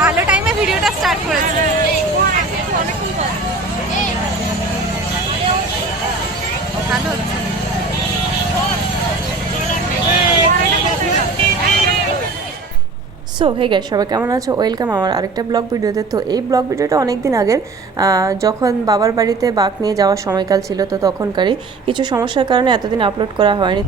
ভালো টাইমে ভিডিওটা স্টার্ট করেছে। ভালো হচ্ছে। সো হে গাইস, সবাই কেমন আছো? ওয়েলকাম আমার আরেকটা ব্লগ ভিডিওতে। তো এই ব্লগ ভিডিওটা অনেক দিন আগের, যখন বাবার বাড়িতে বাঘ নিয়ে যাওয়ার সময়কাল ছিল, তো তখনকারই কিছু সমস্যার কারণে এতদিন আপলোড করা হয়নি।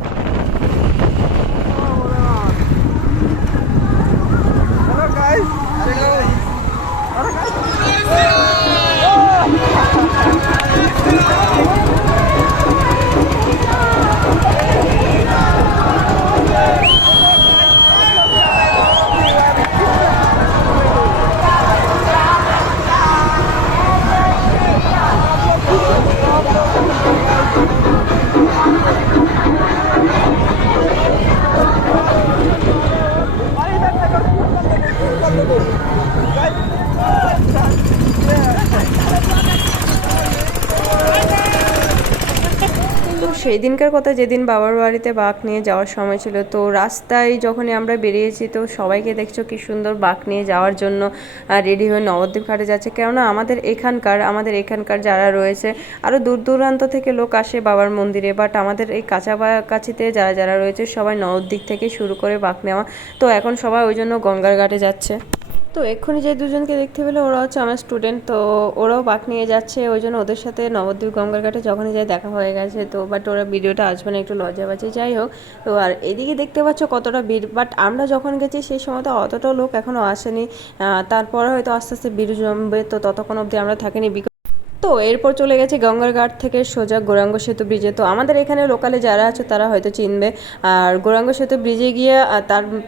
সেই দিনকার কথা, যেদিন বাবার বাড়িতে বাঘ নিয়ে যাওয়ার সময় ছিল, তো রাস্তায় যখনই আমরা বেরিয়েছি তো সবাইকে দেখছো কি সুন্দর বাঘ নিয়ে যাওয়ার জন্য রেডি হয়ে নবদ্বীপ ঘাটে যাচ্ছে। কেননা আমাদের এখানকার যারা রয়েছে, আরও দূর দূরান্ত থেকে লোক আসে বাবার মন্দিরে, বাট আমাদের এই কাছাকাছিতে যারা রয়েছে সবাই নবদ্বীপ থেকে শুরু করে বাঘ নেওয়া। তো এখন সবাই ওই জন্য গঙ্গার ঘাটে যাচ্ছে। তো এক্ষুনি যে দুজনকে দেখতে পেলে ওরা হচ্ছে আমার স্টুডেন্ট, তো ওরাও বাঘ নিয়ে যাচ্ছে, ওই জন্য ওদের সাথে নবদ্বীপ গঙ্গার ঘাটে যখনই যাই দেখা হয়ে গেছে। তো বাট ওরা ভিডিওটা আসবে না, একটু লজ্জা পাচ্ছে। যাই হোক, তো আর এদিকে দেখতে পাচ্ছ কতটা ভিড়, বাট আমরা যখন গেছি সেই সময় তো অতটাও লোক এখনও আসেনি। তারপরে হয়তো আস্তে আস্তে ভিড় জমবে, তো ততক্ষণ অবধি আমরা থাকিনি। তো এরপর চলে গেছে গঙ্গার ঘাট থেকে সোজা গৌরাঙ্গ সেতু ব্রিজে। তো আমাদের এখানে লোকালে যারা আছে তারা হয়তো চিনবে। আর গৌরাঙ্গ সেতু ব্রিজে গিয়ে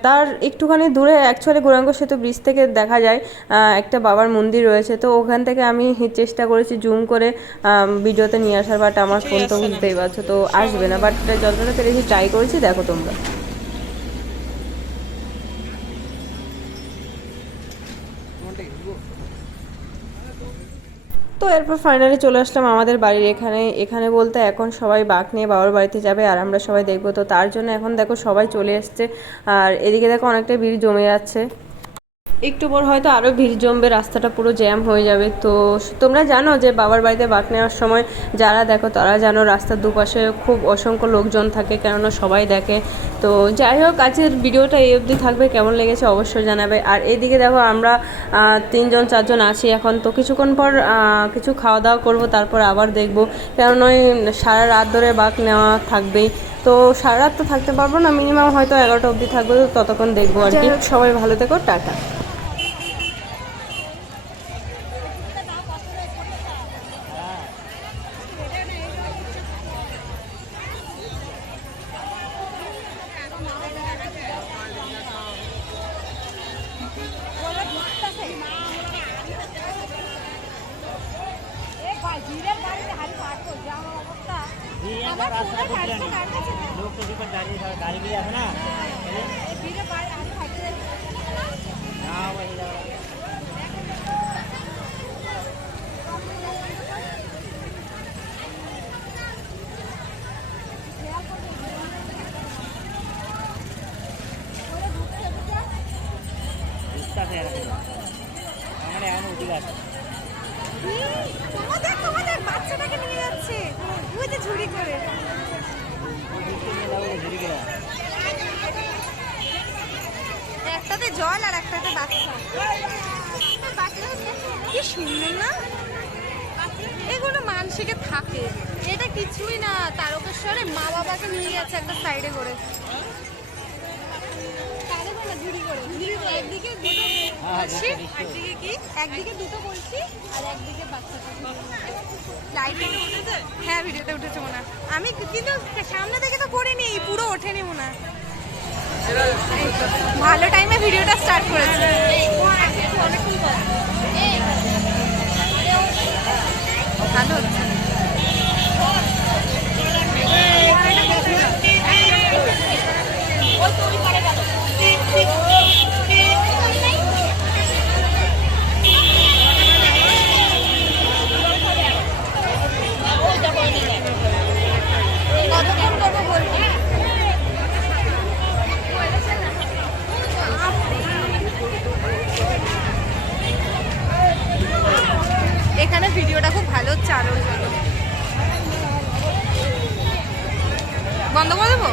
তার একটুখানি দূরে অ্যাকচুয়ালি গৌরাঙ্গ সেতু ব্রিজ থেকে দেখা যায় একটা বাবার মন্দির রয়েছে। তো ওখান থেকে আমি চেষ্টা করেছি জুম করে ভিডিওতে নিয়ে আসার, বাট আমার ফোন তো বুঝতেই পারছো তো আসবে না, বাট যতটা পেরেছি ট্রাই করেছি, দেখো তোমরা। তো এরপর ফাইনালি চলে আসলাম আমাদের বাড়ির এখানে বলতে এখন সবাই বাঘ নিয়ে বাবার বাড়িতে যাবে আর আমরা সবাই দেখবো। তো তার জন্য এখন দেখো সবাই চলে এসছে, আর এদিকে দেখো অনেকটা ভিড় জমে যাচ্ছে। একটু পর হয়তো আরও ভিড় জমবে, রাস্তাটা পুরো জ্যাম হয়ে যাবে। তো তোমরা জানো যে বাবার বাড়িতে বাঘ নেওয়ার সময় যারা দেখো তারা জানো রাস্তার দুপাশে খুব অসংখ্য লোকজন থাকে, কেননা সবাই দেখে। তো যাই হোক, আজকের ভিডিওটা এই অবধি থাকবে, কেমন লেগেছে অবশ্যই জানাবে। আর এইদিকে দেখো আমরা 3-4জন আছি এখন। তো কিছুক্ষণ পর কিছু খাওয়া দাওয়া করবো, তারপর আবার দেখবো, কেননা সারা রাত ধরে বাঘ নেওয়া থাকবেই। তো সারা রাত তো থাকতে পারবো না, মিনিমাম হয়তো 11টা অবধি থাকবো, তো ততক্ষণ দেখবো আর কি। সবাই ভালো থেকো, টাটা। गाड़ी है ना বাচ্চাটাকে নিয়ে যাচ্ছে ওই যে ঝুড়ি করে। একটাতে জল আর একটাতে বাচ্চা। কি সুন্দর না, এগুলো মানসিকে থাকে, এটা কিছুই না। তারকেশ্বরে মা বাবাকে নিয়ে গেছে একটা সাইডে করে, একদিকে দুটো বলছি, একদিকে কি একদিকে দুটো বলছি আর একদিকে বাচ্চাটা। লাইভে উঠেছে? হ্যাঁ ভিডিওতে উঠেছে মনে হয়, আমি কিন্তু সামনে থেকে তো করিনি, পুরো ওঠেনি মনে হয়। ভালো টাইমে ভিডিওটা স্টার্ট করেছে। ভালো হচ্ছে। ভিডিওটা খুব ভালো হচ্ছে আলোর জন্য। বন্ধ করে দেবো।